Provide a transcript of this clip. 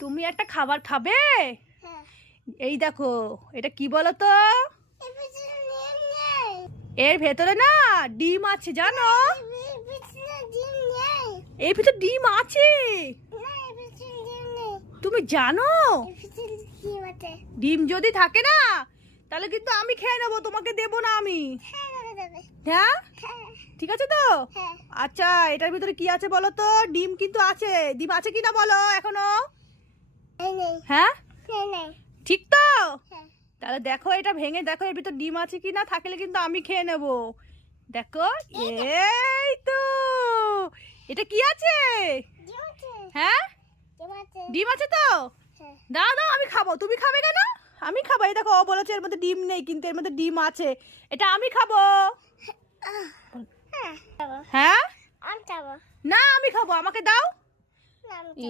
তুমি একটা খাবার খাবে? হ্যাঁ। এই দেখো, এটা কি বলো তো? এর ভিতরে ডিম নেই। এর ভেতরে না ডিম আছে, জানো? এর ভিতরে ডিম নেই। এর ভিতরে ডিম আছে। না, এর ভিতরে ডিম নেই। তুমি জানো? এর ভিতরে ডিম আছে। ডিম যদি থাকে না, তাহলে কিন্তু আমি খেয়ে নেবো, তোমাকে দেবো না আমি। হ্যাঁ, দেবে। হ্যাঁ, হ্যাঁ, ঠিক আছে তো? হ্যাঁ। আচ্ছা, এটার ভিতরে কি আছে বলো তো? ডিম কিন্তু আছে। ডিম আছে কিনা বলো এখনো? নেই। হ্যাঁ, নেই। ঠিক তো? হ্যাঁ। তাহলে দেখো, এটা ভেঙে দেখো এর ভিতর ডিম আছে কিনা। থাকলে কিন্তু আমি খেয়ে নেব। দেখো, এই তো। এটা কি আছে? ডিম আছে। হ্যাঁ, ডিম আছে। ডিম আছে তো? হ্যাঁ। দাও দাও, আমি খাবো। তুমি খাবে কেন? আমি খাবো। এই দেখো, ও বলেছে এর মধ্যে ডিম নেই, কিন্তু এর মধ্যে ডিম আছে। এটা আমি খাবো। হ্যাঁ। হ্যাঁ, আমি খাবো। না আমি খাবো, আমাকে দাও। না, আমি খাবো।